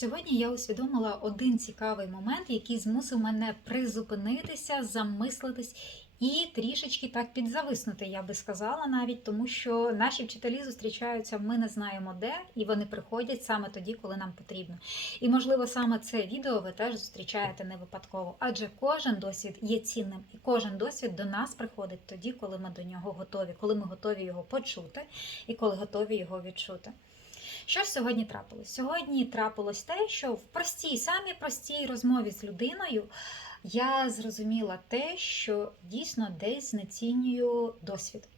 Сьогодні я усвідомила один цікавий момент, який змусив мене призупинитися, замислитись і трішечки так підзависнути, я би сказала навіть, тому що наші вчителі зустрічаються, ми не знаємо де, і вони приходять саме тоді, коли нам потрібно. І можливо, саме це відео ви теж зустрічаєте не випадково, адже кожен досвід є цінним, і кожен досвід до нас приходить тоді, коли ми до нього готові, коли ми готові його почути і коли готові його відчути. Що ж сьогодні трапилось? Сьогодні трапилось те, що в простій, самій простій розмові з людиною я зрозуміла те, що дійсно десь знецінюю досвід.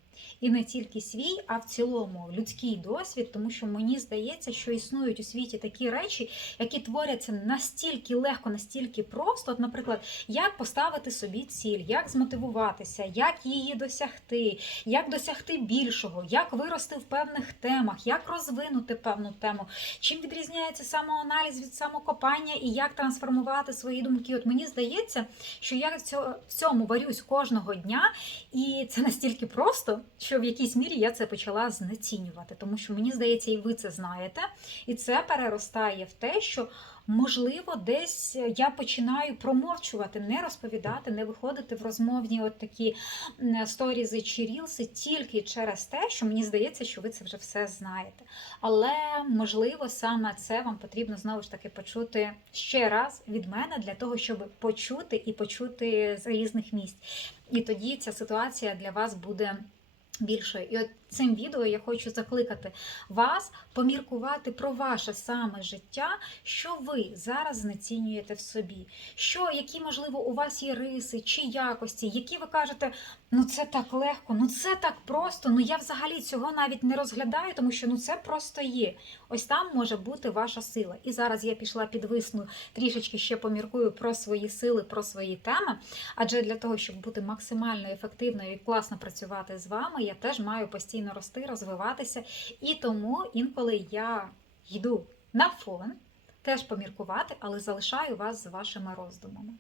І не тільки свій, а в цілому людський досвід, тому що мені здається, що існують у світі такі речі, які творяться настільки легко, настільки просто. От, наприклад, як поставити собі ціль, як змотивуватися, як її досягти, як досягти більшого, як вирости в певних темах, як розвинути певну тему, чим відрізняється самоаналіз від самокопання і як трансформувати свої думки. От мені здається, що я в цьому варюсь кожного дня, і це настільки просто, що в якійсь мірі я це почала знецінювати, тому що мені здається, і ви це знаєте, і це переростає в те, що можливо десь я починаю промовчувати, не розповідати, не виходити в розмовні от такі сторізи чи рілси тільки через те, що мені здається, що ви це вже все знаєте. Але можливо саме це вам потрібно знову ж таки почути ще раз від мене для того, щоб почути і почути з різних місць. І тоді ця ситуація для вас буде більшою. І от цим відео я хочу закликати вас поміркувати про ваше саме життя, що ви зараз знецінюєте в собі, що які, можливо, у вас є риси чи якості, які ви кажете, ну це так легко, ну це так просто. Ну я взагалі цього навіть не розглядаю, тому що ну це просто є. Ось там може бути ваша сила. І зараз я пішла підвисну, трішечки ще поміркую про свої сили, про свої теми. Адже для того, щоб бути максимально ефективною і класно працювати з вами, я теж маю постійно рости, розвиватися. І тому інколи я йду на фон, теж поміркувати, але залишаю вас з вашими роздумами.